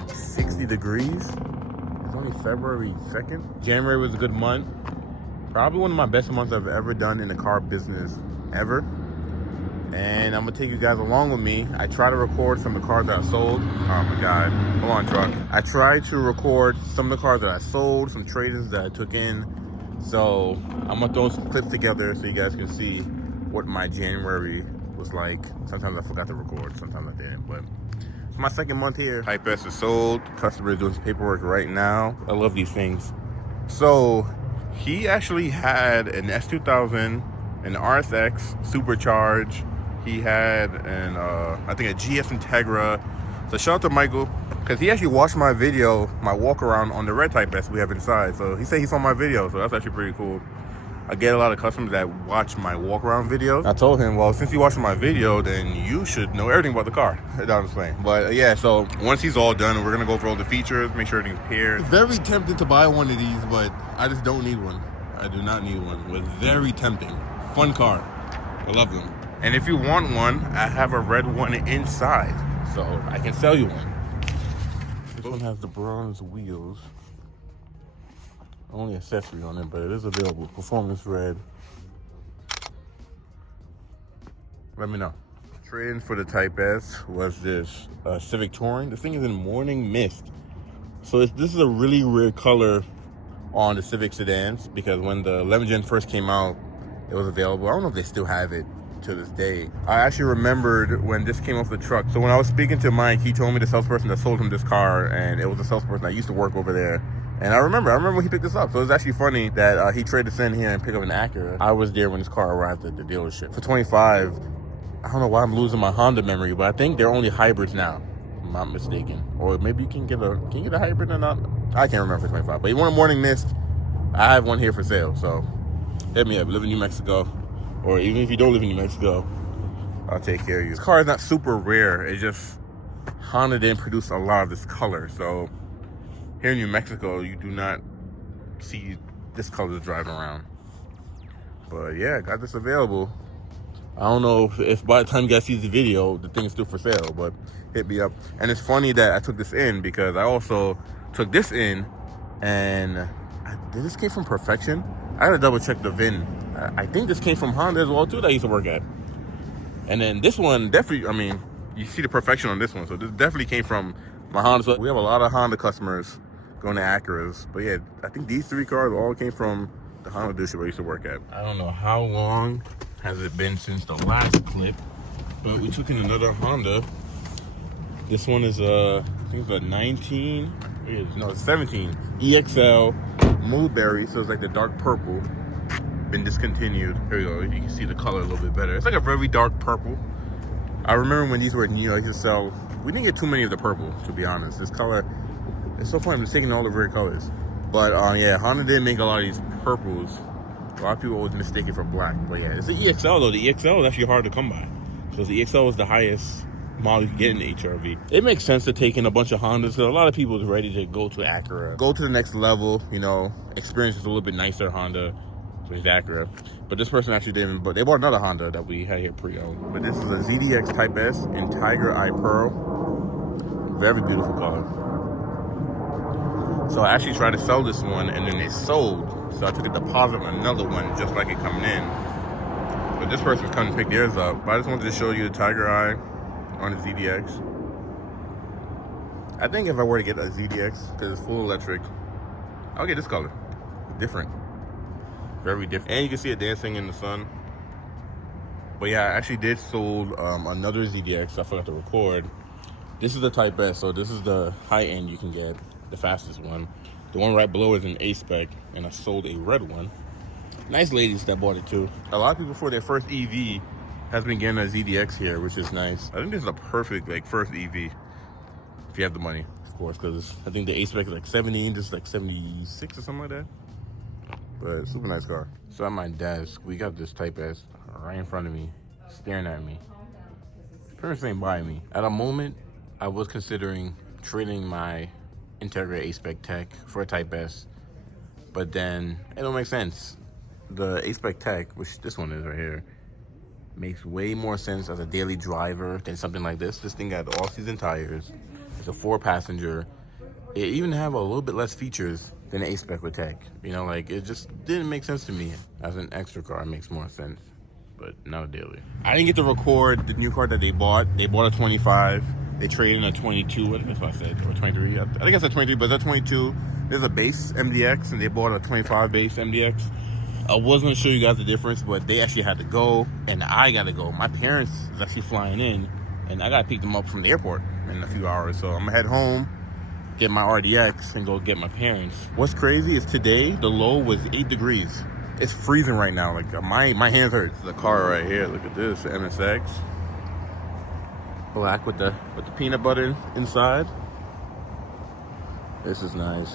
like 60 degrees. It's only February 2nd. January was a good month. Probably one of my best months I've ever done in the car business ever. And I'm gonna take you guys along with me. I try to record some of the cars that I sold. Oh my God, come on truck. I tried to record some of the cars that I sold, some trade-ins that I took in. So I'm gonna throw some clips together so you guys can see what my January was like. Sometimes I forgot to record, sometimes I didn't, but it's my second month here. Type S is sold. Customer is doing his paperwork right now. I love these things. So he actually had an S2000, an RSX supercharged. He had an I think a GS Integra. So shout out to Michael, because he actually watched my video, my walk around on the red Type S we have inside. So he said he saw my video, so that's actually pretty cool. I get a lot of customers that watch my walk around videos. I told him, well, since you watched my video, then you should know everything about the car. That's what I'm saying. But yeah, so once he's all done, we're gonna go over all the features, make sure everything's paired. Very tempted to buy one of these, but I just don't need one. I do not need one. It's very tempting. Fun car. I love them. And if you want one, I have a red one inside, so I can sell you one. This one has the bronze wheels. Only accessory on it, but it is available. Performance red. Let me know. Trade-in for the Type S was this Civic Touring. This thing is in morning mist. So this is a really rare color on the Civic sedans, because when the 11 Gen first came out, it was available. I don't know if they still have it to this day. I actually remembered when this came off the truck. So when I was speaking to Mike, he told me the salesperson that sold him this car, and it was a salesperson that used to work over there. And I remember when he picked this up. So it's actually funny that he traded this in here and picked up an Acura. I was there when this car arrived at the dealership. For 25, I don't know why I'm losing my Honda memory, but I think they're only hybrids now, if I'm not mistaken. Or maybe you can get a hybrid or not? I can't remember for 25. But you want a morning mist? I have one here for sale. So hit me up. Live in New Mexico. Or even if you don't live in New Mexico, I'll take care of you. This car is not super rare. It's just Honda didn't produce a lot of this color. So here in New Mexico, you do not see this color driving around. But yeah, got this available. I don't know if by the time you guys see the video, the thing is still for sale, but hit me up. And it's funny that I took this in, because I also took this in, and did this came from Perfection? I gotta double check the VIN. I think this came from Honda as well too, that I used to work at. And then this one definitely, I mean, you see the Perfection on this one, so this definitely came from my Honda. So we have a lot of Honda customers going to Acuras. But yeah, I think these three cars all came from the Honda dealership I used to work at. I don't know how long has it been since the last clip, but we took in another Honda. This one is I think it's a 19, no, it's 17 EXL Mulberry, so it's like the dark purple. Been discontinued. Here we go. You can see the color a little bit better. It's like a very dark purple. I remember when these were new, I used to sell. We didn't get too many of the purple, to be honest. This color, it's so funny. I'm mistaking all the rare colors. But yeah, Honda didn't make a lot of these purples. A lot of people always mistake it for black. But yeah, it's the EXL though. The EXL is actually hard to come by. So the EXL was the highest model you can get in the HRV. It makes sense to take in a bunch of Hondas, because a lot of people is ready to go to Acura, go to the next level. You know, experience is a little bit nicer Honda. With Acura. But this person actually didn't, but they bought another Honda that we had here pre-owned. But this is a ZDX Type S in Tiger Eye Pearl. Very beautiful color. So I actually tried to sell this one, and then it sold. So I took a deposit on another one just like it coming in. But this person's coming to pick theirs up. But I just wanted to show you the Tiger Eye on the ZDX. I think if I were to get a ZDX, because it's full electric, I'll get this color. Different. Very different, and you can see it dancing in the sun. But yeah, I actually did sold another ZDX. I forgot to record. This is the Type S, so this is the high end you can get, the fastest one. The one right below is an A-Spec, and I sold a red one. Nice ladies that bought it too. A lot of people for their first EV has been getting a ZDX here, which is nice. I think this is a perfect like first EV if you have the money, of course, because I think the A-Spec is like 70, this is like 76 or something like that. But super nice car. So at my desk, we got this Type S right in front of me, staring at me. Parents ain't buying me. At a moment, I was considering trading my Integra A-Spec Tech for a Type S, but then it don't make sense. The A-Spec Tech, which this one is right here, makes way more sense as a daily driver than something like this. This thing got all-season tires. It's a 4-passenger. It even have a little bit less features than the A-Spec would take. You know, like, it just didn't make sense to me. As an extra car, it makes more sense, but not daily. I didn't get to record the new car that they bought. They bought a 25. They traded in a 22. That's what I said, or 23. I think I said 23, but that's 22. There's a base MDX, and they bought a 25 base MDX. I was gonna show you guys the difference, but they actually had to go, and I gotta go. My parents is actually flying in, and I gotta pick them up from the airport in a few hours. So I'm gonna head home, get my RDX, and go get my parents. What's crazy is today the low was 8 degrees. It's freezing right now. Like my hands hurt. The car right here. Look at this, the MSX, black with the peanut butter inside. This is nice.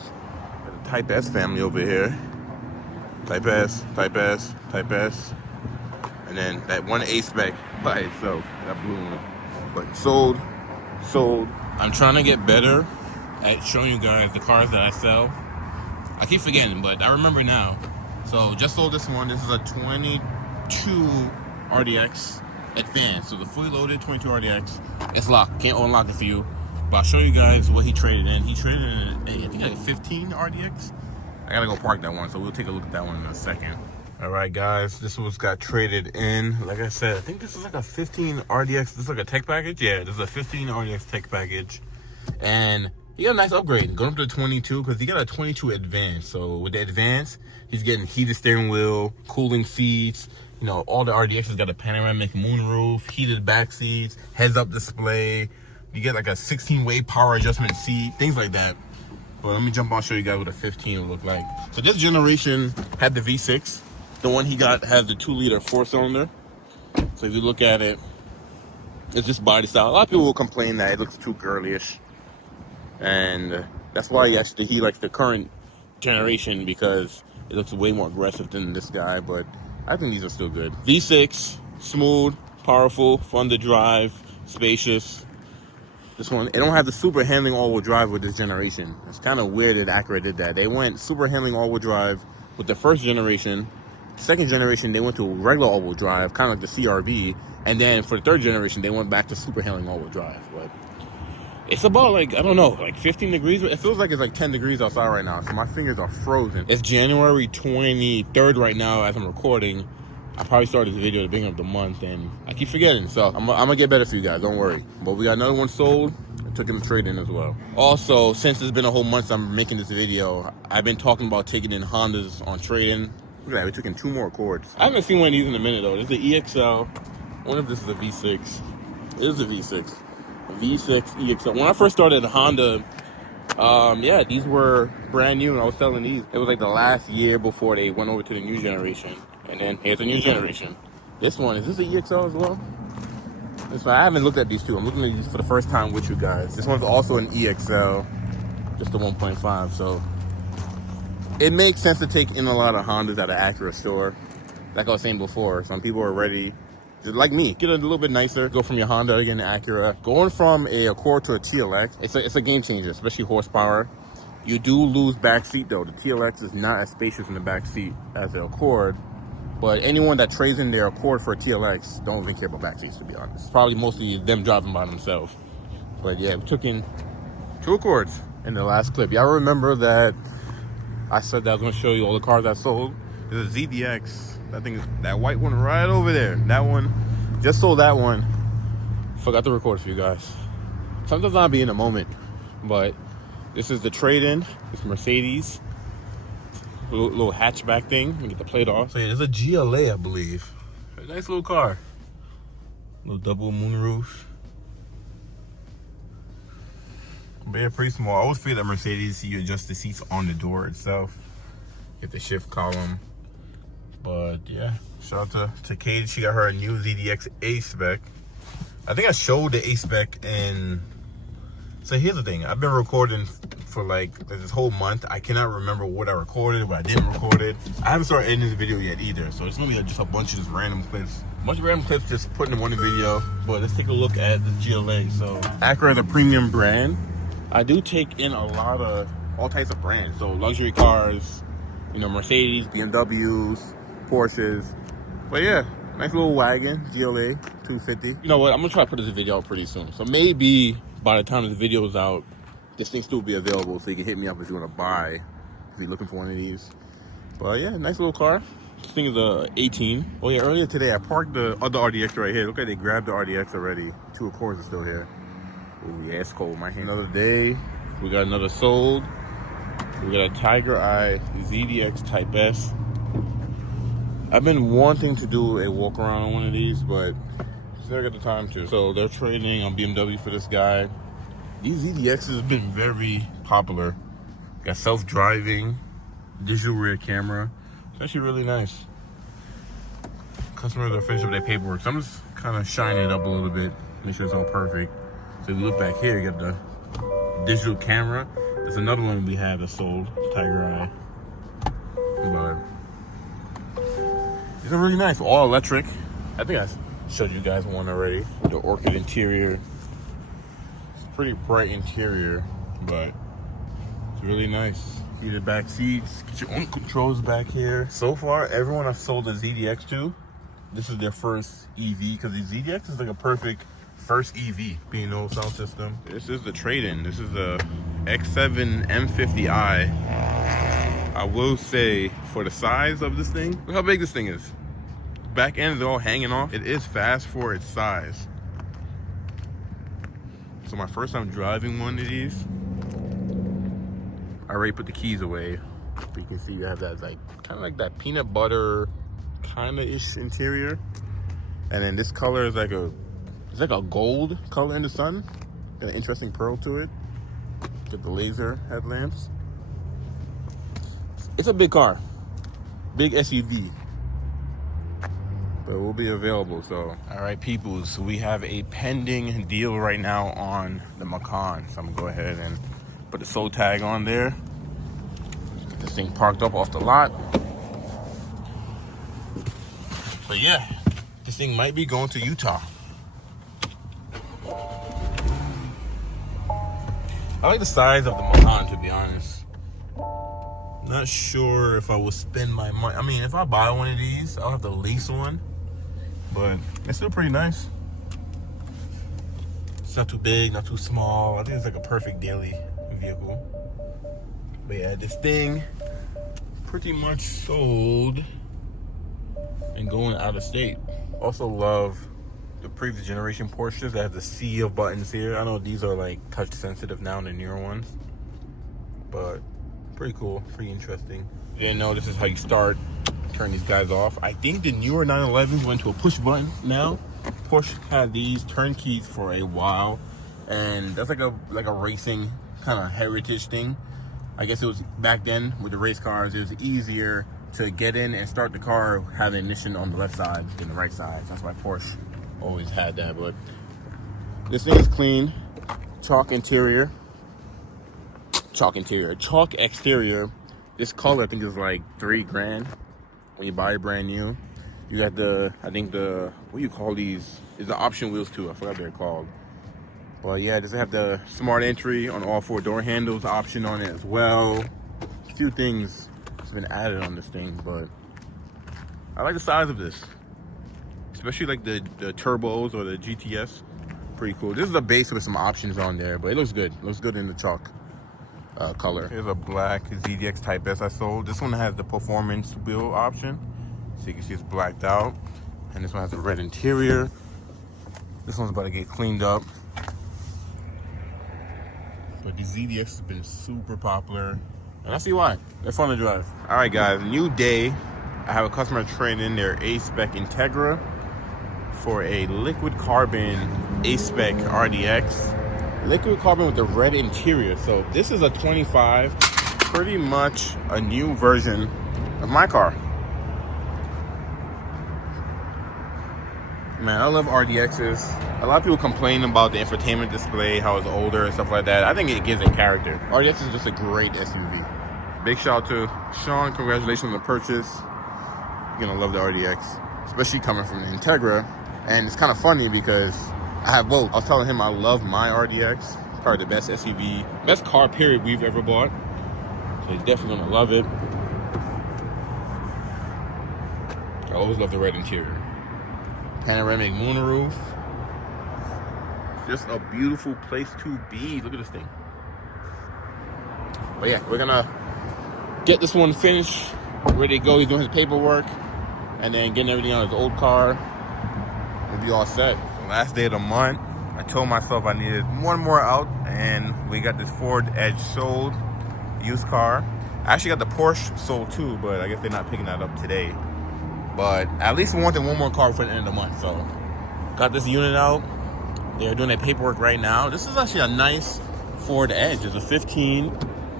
Got the Type S family over here. Type S, Type S, Type S, and then that one A-Spec by itself, that blue one. But sold. I'm trying to get better at showing you guys the cars that I sell. I keep forgetting, but I remember now. So just sold this one. This is a 22 RDX Advanced. So the fully loaded 22 RDX. It's locked. Can't unlock it for you. But I'll show you guys what he traded in. He traded in, I think, like a 15 RDX. I gotta go park that one, so we'll take a look at that one in a second. All right, guys, this was got traded in. Like I said, I think this is like a 15 RDX. This is like a tech package. Yeah, this is a 15 RDX tech package, and he got a nice upgrade going up to 22 because he got a 22 Advanced. So with the Advanced, he's getting heated steering wheel, cooling seats. You know, all the RDXs got a panoramic moonroof, heated back seats, heads-up display. You get like a 16-way power adjustment seat, things like that. But let me jump on and show you guys what a 15 would look like. So this generation had the V6. The one he got has the 2-liter 4-cylinder. So if you look at it, it's just body style. A lot of people will complain that it looks too girlyish. And that's why he likes the current generation, because it looks way more aggressive than this guy. But I think these are still good. V6, smooth, powerful, fun to drive, spacious. This one, it don't have the super handling all-wheel drive with this generation. It's kind of weird that Acura did that. They went super handling all-wheel drive with the first generation. Second generation, they went to regular all-wheel drive, kind of like the CRV. And then for the third generation, they went back to super handling all-wheel drive. But it's about like, I don't know, like 15 degrees. It feels like it's like 10 degrees outside right now, so my fingers are frozen. It's January 23rd right now as I'm recording. I probably started this video at the beginning of the month, and I keep forgetting. So I'm gonna get better for you guys, don't worry. But we got another one sold. I took him to trade in as well. Also, since it's been a whole month I'm making this video, I've been talking about taking in Hondas on trade-in. Look at that, we took in 2 more Accords. I haven't seen one of these in a minute though. This is the EXL. I wonder if this is a V6. It is a V6. A V6 EXL. When I first started Honda, yeah, these were brand new, and I was selling these. It was like the last year before they went over to the new generation. And then here's a new generation. This one, is this an EXL as well? This one, I haven't looked at these two. I'm looking at these for the first time with you guys. This one's also an EXL, just a 1.5. So it makes sense to take in a lot of Hondas at an Acura store. Like I was saying before, some people are ready, just like me, get a little bit nicer, go from your Honda again to Acura. Going from a Accord to a TLX, it's a game changer, especially horsepower. You do lose back seat though. The TLX is not as spacious in the back seat as the Accord. But anyone that trades in their Accord for a TLX don't even care about back seats, to be honest. Probably mostly them driving by themselves. But yeah, we took in 2 Accords in the last clip. Y'all remember that I said that I was gonna show you all the cars I sold? There's a ZDX. I think it's that white one right over there. That one, just sold that one. Forgot to record for you guys. Sometimes I'll be in a moment, but this is the trade-in. It's Mercedes. Little hatchback thing. Get the plate off. So yeah, there's a GLA, I believe. A nice little car. Little double moonroof. But yeah, pretty small. I always feel that Mercedes, you adjust the seats on the door itself. Get the shift column. But yeah, shout out to Katie. She got her a new ZDX A-Spec. I think I showed the A-Spec in... So here's the thing. I've been recording for like this whole month. I cannot remember what I recorded, but I didn't record it. I haven't started editing this video yet either. So it's gonna be just a bunch of just random clips. A bunch of random clips just putting in one video. But let's take a look at the GLA. So Acura is a premium brand. I do take in a lot of all types of brands. So luxury cars, you know, Mercedes, BMWs, Porsches. But yeah, nice little wagon, GLA 250. You know what? I'm gonna try to put this video out pretty soon. So maybe by the time this video is out, this thing still will be available, so you can hit me up if you want to buy, if you're looking for one of these. But yeah, nice little car. This thing is a 18. Oh yeah, earlier today I parked the other RDX right here. Look at, they grabbed the RDX already. 2 Accords are still here. Oh yeah, it's cold. My hand. Another day. We got another sold. We got a Tiger Eye ZDX Type S. I've been wanting to do a walk around on one of these, but still got the time to. So they're trading on BMW for this guy. These ZDXs have been very popular. Got self-driving, digital rear camera. It's actually really nice. Customers are finishing up their paperwork, so I'm just kind of shining it up a little bit, make sure it's all perfect. So if you look back here, you got the digital camera. There's another one we have that's sold, Tiger Eye. But it's really nice, all electric. I think I showed you guys one already. The Orchid interior. It's a pretty bright interior, but it's really nice. Heated back seats, get your own controls back here. So far, everyone I've sold a ZDX to, this is their first EV, because the ZDX is like a perfect first EV, being no sound system. This is the trade-in. This is the X7 M50i. I will say, for the size of this thing, look how big this thing is. Back end is all hanging off. It is fast for its size. So my first time driving one of these, I already put the keys away. But you can see you have that like kind of like that peanut butter kind of ish interior, and then this color is like a gold color in the sun. Got an interesting pearl to it. Get the laser headlamps. It's a big car, big SUV, but it will be available. So all right, peoples, we have a pending deal right now on the Macan. So I'm gonna go ahead and put the sold tag on there. Get this thing parked up off the lot. But yeah, this thing might be going to Utah. I like the size of the Macan, to be honest. Not sure if I will spend my money. I mean, if I buy one of these, I'll have to lease one. But it's still pretty nice. It's not too big, not too small. I think it's like a perfect daily vehicle. But yeah, this thing pretty much sold and going out of state. Also love the previous generation Porsches that have the sea of buttons here. I know these are like touch sensitive now, the newer ones, but pretty cool, pretty interesting. Didn't know this is how you start, turn these guys off. I think the newer 911s went to a push button now. Porsche had these turn keys for a while, and that's like a racing kind of heritage thing. I guess it was back then with the race cars, it was easier to get in and start the car having ignition on the left side than the right side. That's why Porsche always had that. But this thing is clean. Chalk interior. Chalk exterior. This color I think is like $3,000 when you buy it brand new. You got the, I think the, what do you call these? Is the option wheels too. I forgot what they're called. But yeah, does it have the smart entry on all 4 door handles option on it as well? A few things has been added on this thing, but I like the size of this. Especially like the turbos or the GTS. Pretty cool. This is a base with some options on there, but it looks good. It looks good in the chalk color. Here's a black ZDX Type S I sold. This one has the performance wheel option. So you can see it's blacked out. And this one has a red interior. This one's about to get cleaned up. But the ZDX has been super popular. And I see why. They're fun to drive. All right, guys, new day. I have a customer trading in their A-Spec Integra for a liquid carbon A-Spec RDX. Liquid carbon with the red interior. So this is a 25, pretty much a new version of my car. Man, I love RDXs. A lot of people complain about the infotainment display, how it's older and stuff like that. I think it gives it character. RDX is just a great SUV. Big shout out to Sean. Congratulations on the purchase. You're gonna love the RDX, especially coming from the Integra. And it's kind of funny because I have both. I was telling him I love my RDX. Probably the best SUV, best car period we've ever bought. So he's definitely gonna love it. I always love the red interior. Panoramic moonroof. Just a beautiful place to be. Look at this thing. But yeah, we're gonna get this one finished, ready to go. He's doing his paperwork, and then getting everything on his old car. We'll be all set. Last day of the month, I told myself I needed one more out, and we got this Ford Edge sold, used car. I actually got the Porsche sold too, but I guess they're not picking that up today. But at least we wanted one more car for the end of the month, so got this unit out. They're doing their paperwork right now. This is actually a nice Ford Edge. It's a 15.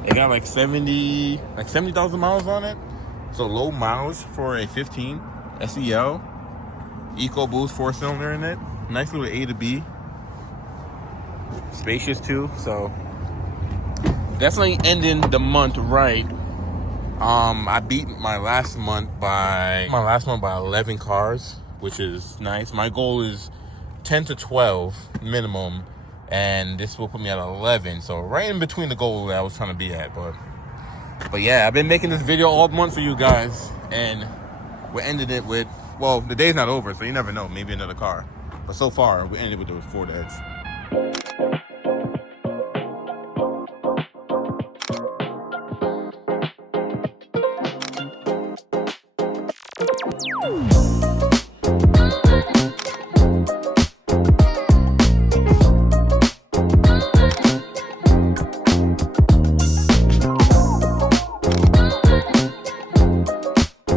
It got like 70,000 miles on it. So low mileage for a 15 SEL. EcoBoost 4-cylinder in it. Nice little A to B. Spacious too. So definitely ending the month right. I beat my last month by 11 cars, which is nice. My goal is 10 to 12 minimum, and this will put me at 11. So right in between the goal that I was trying to be at. But yeah, I've been making this video all month for you guys, and we're ending it with, well, the day's not over, so you never know, maybe another car. But so far, we ended with the Ford Edge.